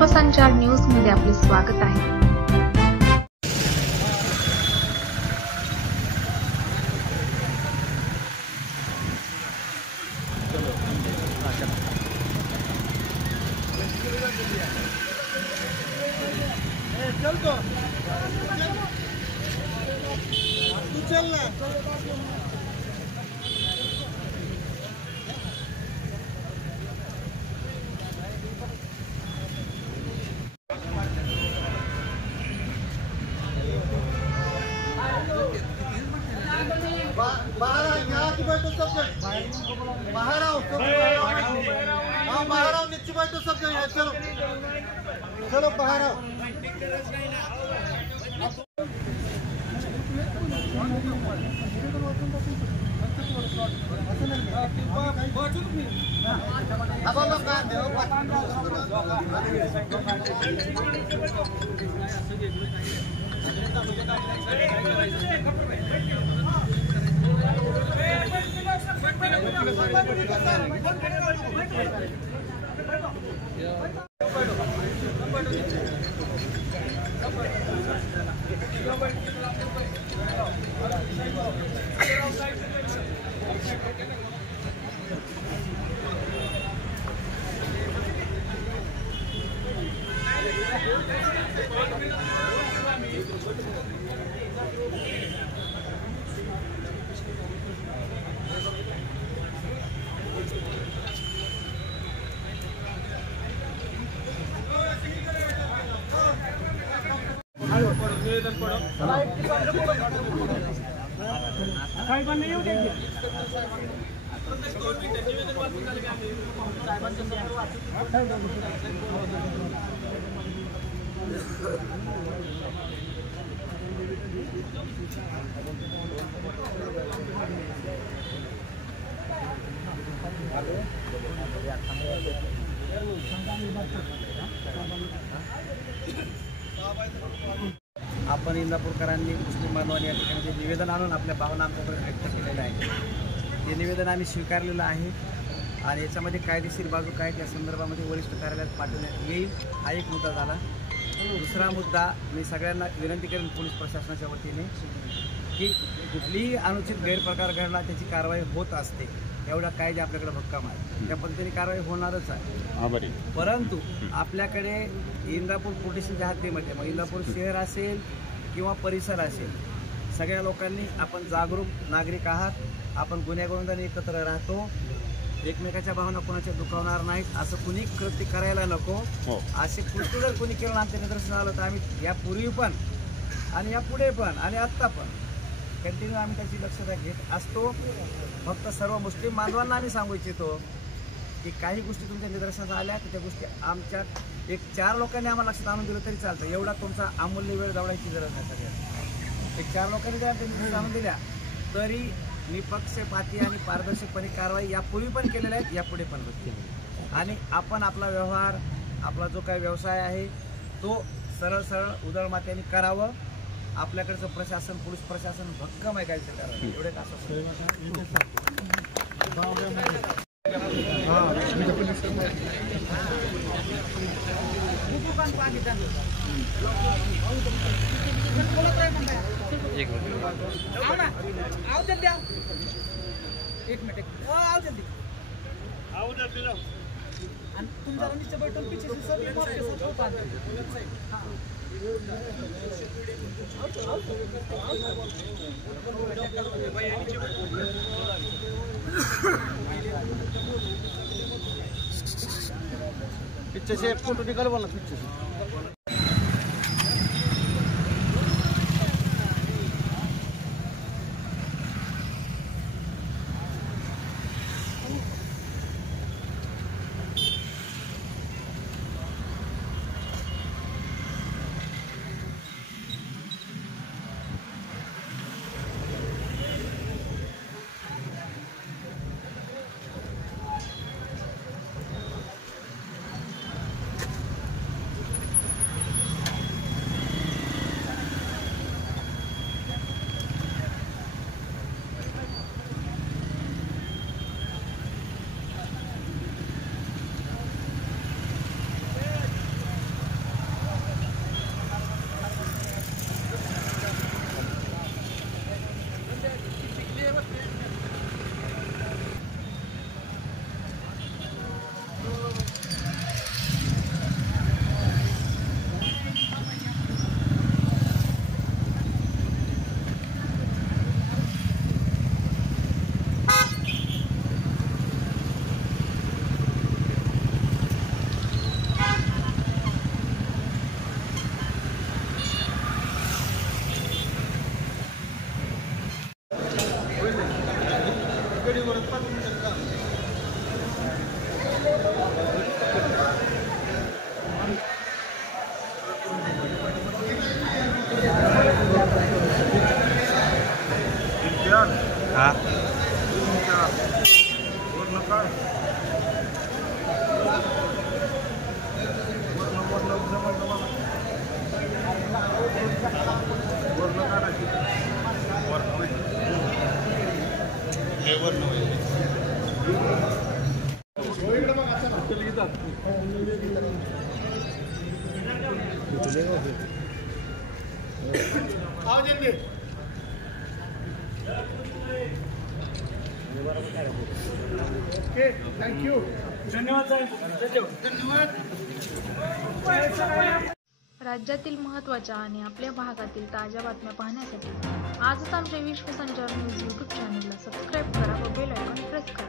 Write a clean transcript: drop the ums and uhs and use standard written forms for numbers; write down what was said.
Vishwasanchar news मध्ये आपले स्वागत आहे। बाहर यहाँ की बैठो सब बाहर आओ हाँ बाहर आओ नीचे बैठो सब जगह चलो चलो बाहर आओ अब लोग कहाँ थे आपण इंदापूरकरांनी मुस्लिम बांधवांनी या ठिकाणी जे निवेदन आणून आपल्या भावना आमच्यापर्यंत व्यक्त केलेलं आहे ते निवेदन आम्ही स्वीकारलेलं आहे आणि याच्यामध्ये कायदेशीर बाजू काय त्या संदर्भामध्ये वरिष्ठ कार्यालयात पाठवण्यात येईल हा एक मुद्दा झाला। दुसरा मुद्दा मी सगळ्यांना विनंती करेन पोलीस प्रशासनाच्या वतीने की कुठलीही अनुचित गैरप्रकार घडला त्याची कारवाई होत असते, एवढा कायदे आपल्याकडे भक्कम आहे, त्या पद्धतीने कारवाई होणारच आहे। परंतु आपल्याकडे इंदापूर पोलीस स्टेशनच्या हद्दीमध्ये मग इंदापूर शहर असेल किंवा परिसर असेल सगळ्या लोकांनी आपण जागरूक नागरिक आहात, आपण गुन्हेगारांनी एकत्र राहतो, एकमेकाच्या भावना कोणाच्या दुखावणार नाहीत असं कुणी कृत्य करायला नको। असे कृत्य जर कोणी केलं आमच्या निदर्शन आलं तर आम्ही यापूर्वी पण आणि यापुढे पण आणि आत्ता पण कंटिन्यू आम्ही त्याची दक्षता घेत असतो। फक्त सर्व मुस्लिम बांधवांना आम्ही सांगू इच्छितो की काही गोष्टी तुमच्या निदर्शनास आल्या तर त्या गोष्टी आमच्यात एक 4 लोकांनी आम्हाला लक्षात आणून दिलं तरी चालतं, एवढा तुमचा अमूल्य वेळ दवडायची गरज नाही। सगळ्यात एक 4 लोकांनी जर निदर्शनास आणून दिल्या तरी निपक्षपाती आणि पारदर्शकपणे कारवाई यापूर्वी पण केलेल्या आहेत, यापुढे पण होतील आणि आपण आपला व्यवहार आपला जो काही व्यवसाय आहे तो सरळ सरळ उदळमात्याने करावं। आपल्याकडचं प्रशासन पोलीस प्रशासन भक्कम आहे कायचं करावं एवढे का एक मिनट आओ जल्दी आओ जल्दी लो आणि तुम जरा नीचे बैठो पीछे से सब एक आपके साथ हो पाते हां पीछे से फोटो निकालो वाला पीछे से गडीवरच 5 मिनिटात जा. हा थँक्यू. धन्यवाद. राज्यातील महत्त्वाच्या आणि आपल्या भागातील ताज्या बातम्या पाहण्यासाठी आजच आमच्या विश्वसंचार न्यूज यूट्यूब चॅनलला सबस्क्राईब करा व बेल आयकॉन प्रेस करा.